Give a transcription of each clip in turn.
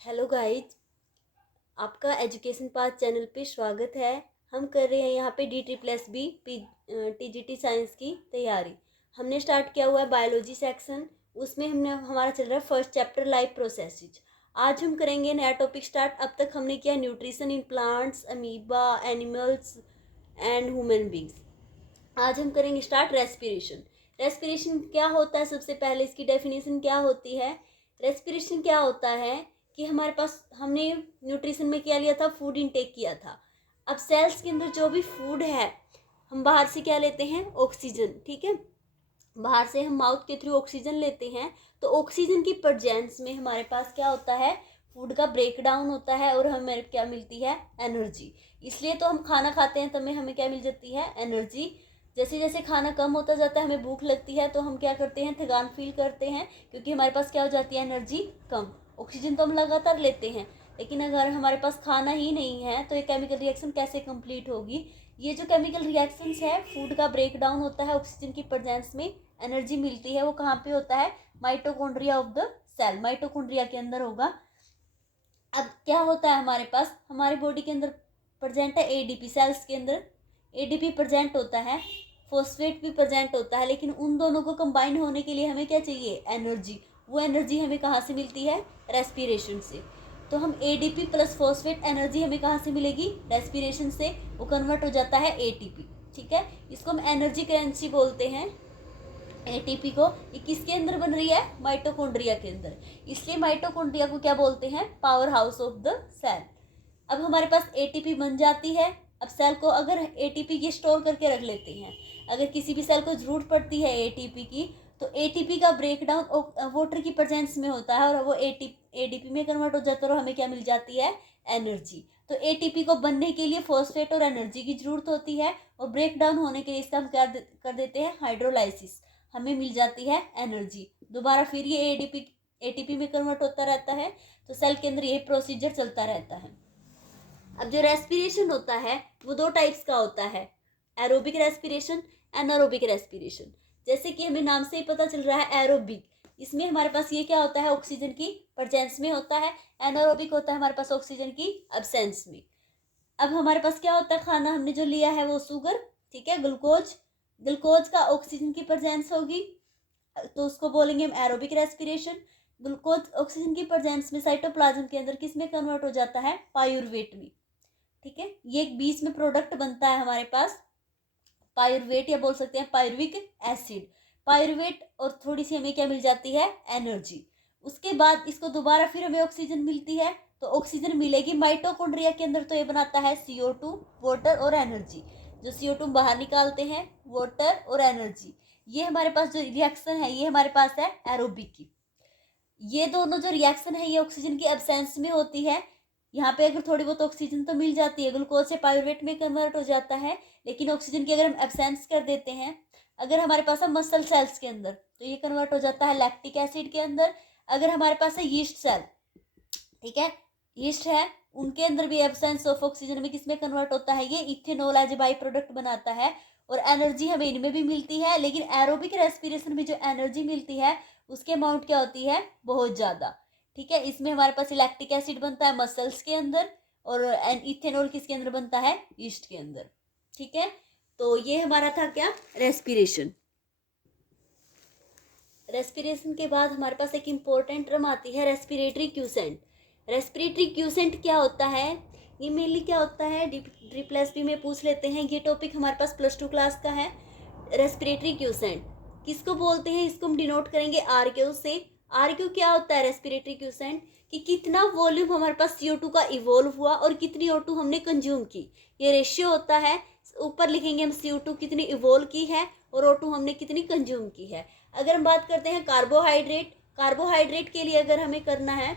Hello guys, आपका education path channel पे स्वागत है। हम कर रहे हैं यहाँ पे D+B TGT साइंस की तैयारी। हमने स्टार्ट किया हुआ है बायोलॉजी सेक्शन। उसमें हमारा चल रहा है फर्स्ट चैप्टर लाइफ प्रोसेसेज। आज हम करेंगे नया टॉपिक स्टार्ट। अब तक हमने किया nutrition in plants, amoeba, animals and human beings. आज हम करेंगे स्टार्ट रेस्पिरेशन। रेस्पिरेशन क्या होता है? सबसे पहले इसकी डेफिनेशन क्या होती है? रेस्पिरेशन क्या होता है कि हमारे पास हमने न्यूट्रिशन में क्या लिया था? फूड इनटेक किया था। अब सेल्स के अंदर जो भी फूड है, हम बाहर से क्या लेते हैं? ऑक्सीजन। ठीक है, बाहर से हम माउथ के थ्रू ऑक्सीजन लेते हैं। तो ऑक्सीजन की प्रेजेंस में हमारे पास क्या होता है? फूड का ब्रेक डाउन होता है और हमें क्या मिलती है? एनर्जी। इसलिए तो हम खाना खाते हैं, तब हमें क्या मिल जाती है? एनर्जी। जैसे जैसे खाना कम होता जाता है, हमें भूख लगती है, तो हम क्या करते हैं? थकान फील करते हैं, क्योंकि हमारे पास क्या हो जाती है? एनर्जी कम। ऑक्सीजन तो हम लगातार लेते हैं, लेकिन अगर हमारे पास खाना ही नहीं है तो ये केमिकल रिएक्शन कैसे कंप्लीट होगी? ये जो केमिकल रिएक्शंस है, फूड का ब्रेक डाउन होता है, ऑक्सीजन की प्रेजेंस में एनर्जी मिलती है, वो कहाँ पे होता है? Mitochondria of the cell, mitochondria के अंदर होगा। अब क्या होता है हमारे पास? हमारे बॉडी के अंदर प्रेजेंट है एडीपी। सेल्स के अंदर एडीपी प्रेजेंट होता है, फॉस्फेट भी प्रेजेंट होता है, लेकिन उन दोनों को कंबाइन होने के लिए हमें क्या चाहिए? एनर्जी। वो एनर्जी हमें कहाँ से मिलती है? रेस्पिरेशन से। तो हम एडीपी प्लस फॉस्फेट एनर्जी हमें कहाँ से मिलेगी? रेस्पिरेशन से। वो कन्वर्ट हो जाता है एटीपी। ठीक है, इसको हम एनर्जी करेंसी बोलते हैं। एटीपी को ये किसके अंदर बन रही है? माइटोकॉन्ड्रिया के अंदर। इसलिए माइटोकॉन्ड्रिया को क्या बोलते हैं? Powerhouse of the cell. अब हमारे पास एटीपी बन जाती है। अब सेल को अगर एटीपी की स्टोर करके रख लेते हैं, अगर किसी भी सेल को जरूरत पड़ती है एटीपी की, तो एटीपी का ब्रेक डाउन वाटर की प्रेजेंस में होता है और वो एडीपी में कन्वर्ट हो जाता है और हमें क्या मिल जाती है? एनर्जी। तो एटीपी को बनने के लिए फॉस्फेट और एनर्जी की जरूरत होती है, और ब्रेक डाउन होने के लिए इसका हम क्या कर देते हैं? हाइड्रोलाइसिस। हमें मिल जाती है एनर्जी। दोबारा फिर ये एटीपी में कन्वर्ट होता रहता है। तो सेल के अंदर ये प्रोसीजर चलता रहता है। अब जो रेस्पिरेशन होता है वो दो टाइप्स का होता है, एरोबिक रेस्पिरेशन, एनारोबिक रेस्पिरेशन। जैसे कि हमें नाम से ही पता चल रहा है एरोबिक, इसमें हमारे पास ये क्या होता है? ऑक्सीजन की प्रेजेंस में होता है। एनारोबिक होता है हमारे पास ऑक्सीजन की अब्सेंस में। अब हमारे पास क्या होता है? खाना हमने जो लिया है वो शुगर, ठीक है, ग्लूकोज। ग्लूकोज का ऑक्सीजन की प्रेजेंस होगी, तो उसको बोलेंगे हम एरोबिक रेस्पिरेशन। ग्लूकोज ऑक्सीजन की प्रेजेंस में साइटोप्लाज्म के अंदर किस में कन्वर्ट हो जाता है? पायुर्वेट में। ठीक है, ये एक बीच में प्रोडक्ट बनता है हमारे पास, पायुर्वेट, या बोल सकते हैं पायरुविक एसिड। पायुर्वेट और थोड़ी सी हमें क्या मिल जाती है? एनर्जी। उसके बाद इसको दोबारा फिर हमें ऑक्सीजन मिलती है, तो ऑक्सीजन मिलेगी माइटोकॉन्ड्रिया के अंदर, तो ये बनाता है CO2, वाटर और एनर्जी। जो CO2 बाहर निकालते हैं, वाटर और एनर्जी। ये हमारे पास जो रिएक्शन है, ये हमारे पास है एरोबिक की। ये दोनों जो रिएक्शन है ये ऑक्सीजन की एब्सेंस में होती है। यहाँ पे अगर थोड़ी बहुत ऑक्सीजन तो मिल जाती है, ग्लूकोज से पायरुवेट में कन्वर्ट हो जाता है, लेकिन ऑक्सीजन की अगर हम एब्सेंस कर देते हैं, अगर हमारे पास है मसल सेल्स के अंदर, तो ये कन्वर्ट हो जाता है लैक्टिक एसिड के अंदर। अगर हमारे पास है यीस्ट सेल, ठीक है, यीस्ट है, उनके अंदर भी एब्सेंस ऑफ ऑक्सीजन में किसमें कन्वर्ट होता है? ये इथेनॉल एज बाई प्रोडक्ट बनाता है, और एनर्जी हमें इनमें भी मिलती है। लेकिन एरोबिक रेस्पिरेशन में जो एनर्जी मिलती है उसके अमाउंट क्या होती है? बहुत ज़्यादा। ठीक है, इसमें हमारे पास लैक्टिक एसिड बनता है मसल्स के अंदर, और इथेनॉल किसके अंदर बनता है? यीस्ट के अंदर। ठीक है, तो ये हमारा था क्या? रेस्पिरेशन। रेस्पिरेशन के बाद हमारे पास एक इम्पोर्टेंट टर्म आती है, रेस्पिरेटरी क्यूसेंट। रेस्पिरेटरी क्यूसेंट क्या होता है? ये मेनली क्या होता है? D+B में पूछ लेते हैं। ये टॉपिक हमारे पास +2 क्लास का है। रेस्पिरेटरी क्यूसेंट किसको बोलते हैं? इसको हम डिनोट करेंगे RQ से। RQ क्या होता है? रेस्पिरेटरी क्यूसेंट, कि कितना वॉल्यूम हमारे पास CO2 का इवोल्व हुआ और कितनी O2 हमने कंज्यूम की, ये रेशियो होता है। ऊपर लिखेंगे हम CO2 कितनी इवोल्व की है और O2 हमने कितनी कंज्यूम की है। अगर हम बात करते हैं कार्बोहाइड्रेट, कार्बोहाइड्रेट के लिए अगर हमें करना है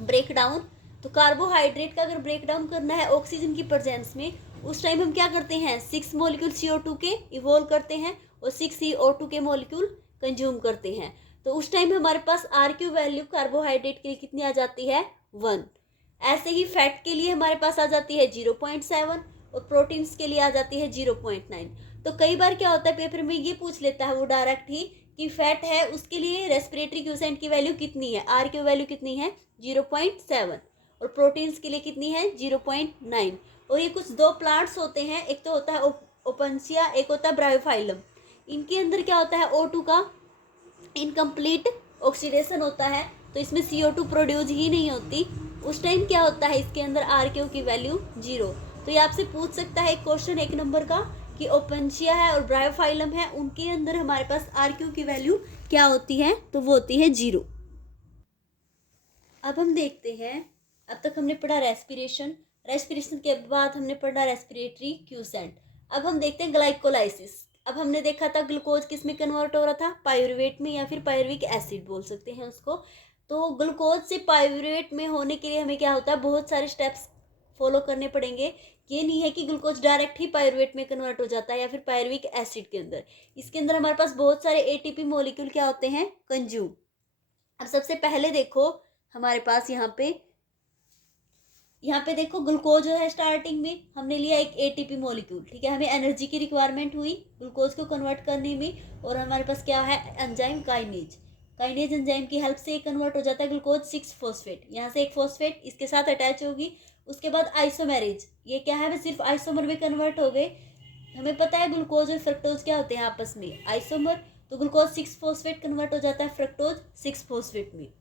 ब्रेक डाउन, तो कार्बोहाइड्रेट का अगर ब्रेक डाउन करना है ऑक्सीजन की प्रेजेंस में, उस टाइम हम क्या करते हैं? 6 मॉलिक्यूल CO2 के इवोल्व करते हैं और 6 CO2 के मॉलिक्यूल कंज्यूम करते हैं। तो उस टाइम हमारे पास RQ वैल्यू कार्बोहाइड्रेट के लिए कितनी आ जाती है? 1। ऐसे ही फैट के लिए हमारे पास आ जाती है 0.7, और प्रोटीन्स के लिए आ जाती है 0.9। तो कई बार क्या होता है, पेपर में ये पूछ लेता है वो डायरेक्ट ही, की फैट है उसके लिए रेस्पिरेटरी क्यूसेंट की वैल्यू कितनी है, आर की वैल्यू कितनी है 0.7, और प्रोटीन्स के लिए कितनी है 0.9। और ये कुछ दो प्लांट्स होते हैं, एक तो होता है ओपनसिया, एक होता है ब्रायोफाइलम। इनके अंदर क्या होता है O2 का इनकम्प्लीट ऑक्सीडेशन होता है, तो इसमें CO2 प्रोड्यूस ही नहीं होती। उस टाइम क्या होता है इसके अंदर RQ की वैल्यू 0। तो ये आपसे पूछ सकता है एक क्वेश्चन 1 नंबर का कि ओपनशिया है और ब्रायोफाइलम है, उनके अंदर हमारे पास RQ की वैल्यू क्या होती है, तो वो होती है 0। अब हम देखते हैं, अब तक हमने पढ़ा रेस्पिरेशन, रेस्पिरेशन के बाद हमने पढ़ा रेस्पिरेटरी क्यूसेंट। अब हम देखते हैं ग्लाइकोलाइसिस। अब हमने देखा था ग्लूकोज किस में कन्वर्ट हो रहा था, पायरुवेट में, या फिर पायरुविक एसिड बोल सकते हैं उसको। तो ग्लूकोज से पायरुवेट में होने के लिए हमें क्या होता है, बहुत सारे स्टेप्स फॉलो करने पड़ेंगे। ये नहीं है कि ग्लूकोज डायरेक्ट ही पायरुवेट में कन्वर्ट हो जाता है या फिर पायरुविक एसिड के अंदर। इसके अंदर हमारे पास बहुत सारे एटीपी मॉलिक्यूल क्या होते हैं, कंज्यूम। अब सबसे पहले देखो हमारे पास यहाँ पे देखो ग्लूकोज जो है, स्टार्टिंग में हमने लिया एक एटीपी मॉलिक्यूल, ठीक है। हमें एनर्जी की रिक्वायरमेंट हुई ग्लूकोज को कन्वर्ट करने में, और हमारे पास क्या है एंजाइम काइनेज। काइनेज एंजाइम की हेल्प से कन्वर्ट हो जाता है ग्लूकोज 6-फॉस्फेट। यहाँ से एक फॉस्फेट इसके साथ अटैच होगी। उसके बाद आइसोमेरेज, ये क्या है, सिर्फ आइसोमर में कन्वर्ट हो गए। हमें पता है ग्लूकोज और फ्रक्टोज क्या होते हैं आपस में, आइसोमर। तो ग्लूकोज 6-फॉस्फेट कन्वर्ट हो जाता है फ्रक्टोज 6-फॉस्फेट में।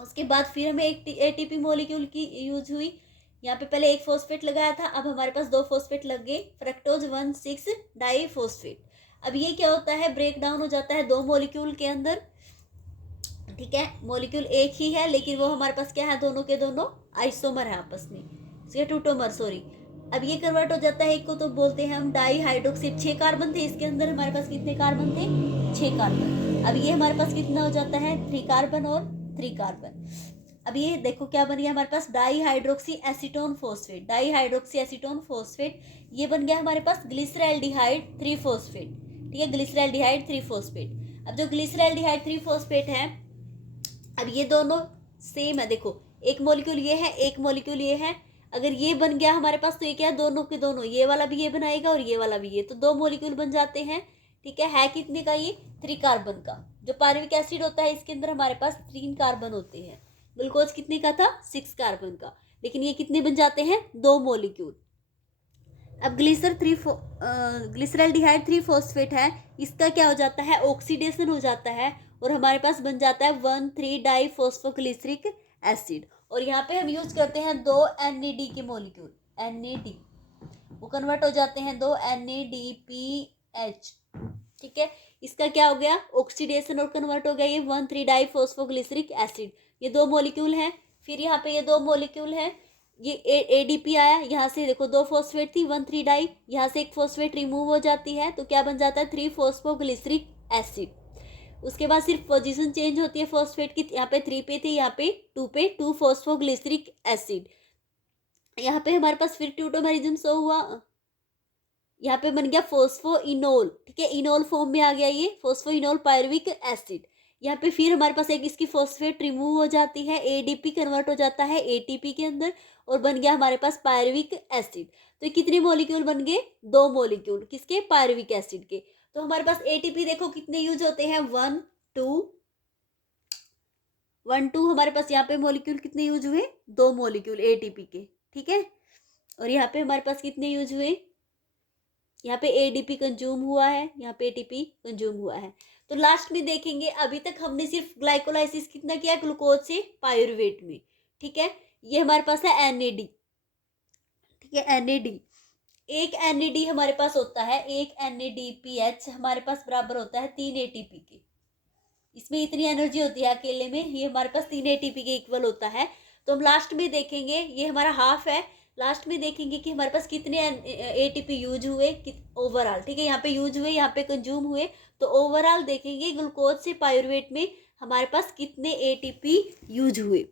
उसके बाद फिर हमें एक एटीपी मॉलिक्यूल की यूज हुई। यहाँ पे पहले एक फॉस्फेट लगाया था, अब हमारे पास 2 फॉस्फेट लग गए, फ्रक्टोज 1,6 डाईफॉस्फेट। अब ये क्या होता है, ब्रेक डाउन हो जाता है 2 मॉलिक्यूल के अंदर, ठीक है। मॉलिक्यूल एक ही है लेकिन वो हमारे पास क्या है, दोनों के दोनों आइसोमर है आपस में, इसके टूटोमर, सॉरी। अब ये कन्वर्ट हो जाता है, एक को तो बोलते हैं हम डाई हाइड्रोक्सी। 6 कार्बन थे इसके अंदर, हमारे पास कितने कार्बन थे, 6 कार्बन। अब ये हमारे पास कितना हो जाता है, 3 कार्बन और 3 कार्बन। अब ये देखो क्या बन गया हमारे पास, di hydroxy acetone phosphate, di hydroxy acetone phosphate. ये बन गया हमारे पास ग्लिसरैल्डिहाइड 3-फॉस्फेट, ठीक है, ग्लिसरैल्डिहाइड 3-फॉस्फेट। अब जो ग्लिसरैल्डिहाइड 3-फॉस्फेट है, अब ये दोनों सेम है, देखो एक मॉलिक्यूल ये है, एक मॉलिक्यूल ये है। अगर ये बन गया हमारे पास तो ये क्या है, दोनों के दोनों, ये वाला भी ये बनाएगा और ये वाला भी ये, तो 2 मॉलिक्यूल बन जाते हैं, ठीक है कितने का, ये 3 कार्बन का। जो पायरुविक एसिड होता है इसके अंदर हमारे पास 3 कार्बन होते हैं। ग्लूकोज कितने का था, 6 कार्बन का, लेकिन ये कितने बन जाते हैं, 2 मॉलिक्यूल। अब ग्लिसरैल्डिहाइड 3-फॉस्फेट है, इसका क्या हो जाता है, ऑक्सीडेशन हो जाता है, और हमारे पास बन जाता है 1,3 डाईफॉस्फोग्लिसरिक एसिड। और यहाँ पे हम यूज करते हैं 2 NAD के मॉलिक्यूल, NAD, वो कन्वर्ट हो जाते हैं 2 NADPH, ठीक है। इसका क्या हो गया, ऑक्सीडेशन, और कन्वर्ट हो गया ये 1,3 डाईफॉस्फोग्लिसरिक एसिड। ये 2 मॉलिक्यूल हैं। फिर यहाँ पे ये 2 मॉलिक्यूल हैं, ये ADP आया, यहाँ से देखो 2 फॉस्फेट थी, 1,3 डाई, यहाँ से एक फॉस्फेट रिमूव हो जाती है, तो क्या बन जाता है 3-फॉस्फोग्लिसरिक एसिड। उसके बाद सिर्फ पोजीशन चेंज होती है फॉस्फेट की, यहाँ पे 3 पे थे, यहाँ पे 2 पे, 2-फॉस्फोग्लिसरिक एसिड। यहाँ पे हमारे पास फिर ट्यूटोमेरिज्म शो हुआ, यहाँ पे बन गया फॉस्फोइनोल, ठीक है, इनोल फॉर्म में आ गया ये फॉस्फोइनोल पायरुविक एसिड। यहाँ पे फिर हमारे पास एक इसकी फॉस्फेट रिमूव हो जाती है, ADP कन्वर्ट हो जाता है ATP के अंदर, और बन गया हमारे पास पायरुविक एसिड। तो कितने मॉलिक्यूल बन गए, 2 मॉलिक्यूल, किसके, पायरुविक एसिड के। तो हमारे पास ATP देखो कितने यूज होते हैं, 1 2 हमारे पास यहाँ पे मॉलिक्यूल कितने यूज हुए, 2 मॉलिक्यूल ATP के, ठीक है। और यहाँ पे हमारे पास कितने यूज हुए, यहाँ पे ADP कंज्यूम हुआ है, यहाँ पे ATP कंज्यूम हुआ है। तो लास्ट में देखेंगे, अभी तक हमने सिर्फ ग्लाइकोलाइसिस कितना किया, ग्लूकोज से पायरुवेट में, ठीक है। ये हमारे पास है NAD, ठीक है, NAD। एक NAD हमारे पास होता है, एक NADPH हमारे पास बराबर होता है 3 ATP के। इसमें इतनी एनर्जी होती है अकेले में, ये हमारे पास 3 ATP के इक्वल होता है। तो हम लास्ट में देखेंगे, ये हमारा हाफ है, लास्ट में देखेंगे कि हमारे पास कितने ATP यूज हुए ओवरऑल, ठीक है। यहाँ पे यूज हुए, यहाँ पे कंज्यूम हुए, तो ओवरऑल देखेंगे ग्लूकोज से पायरुवेट में हमारे पास कितने ATP यूज हुए।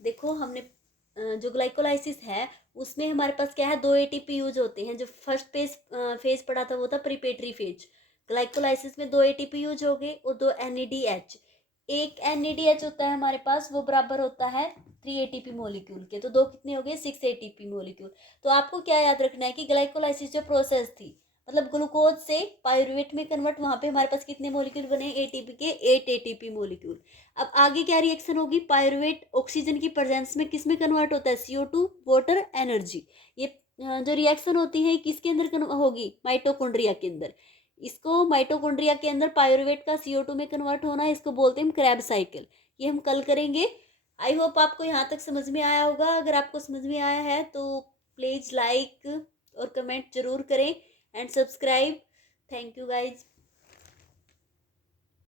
देखो हमने जो ग्लाइकोलाइसिस है उसमें हमारे पास क्या है, 2 ATP यूज होते हैं। जो फर्स्ट फेज पढ़ा था वो था प्रीपेटरी फेज। ग्लाइकोलाइसिस में 2 ATP यूज हो गए और 2 NADH। एक NADH होता है हमारे पास, वो बराबर होता है 3 ATP मॉलिक्यूल के, तो 2 कितने हो गए, 6 ATP मॉलिक्यूल। तो आपको क्या याद रखना है कि ग्लाइकोलाइसिस जो प्रोसेस थी मतलब ग्लूकोज से पायरुवेट में कन्वर्ट, वहाँ पे हमारे पास कितने मोलिक्यूल बने, एटीपी के 8 एटीपी मोलिक्यूल। अब आगे क्या रिएक्शन होगी, पायरुवेट ऑक्सीजन की प्रेजेंस में किस में कन्वर्ट होता है, CO2 वाटर एनर्जी। ये जो रिएक्शन होती है किसके अंदर होगी, माइटोकॉन्ड्रिया के अंदर। इसको माइटोकॉन्ड्रिया के अंदर पायरुवेट का CO2 में कन्वर्ट होना है, इसको बोलते हैं क्रेब साइकिल। ये हम कल करेंगे। आई होप आपको यहाँ तक समझ में आया होगा। अगर आपको समझ में आया है तो प्लीज़ लाइक और कमेंट जरूर करें and subscribe. Thank you guys.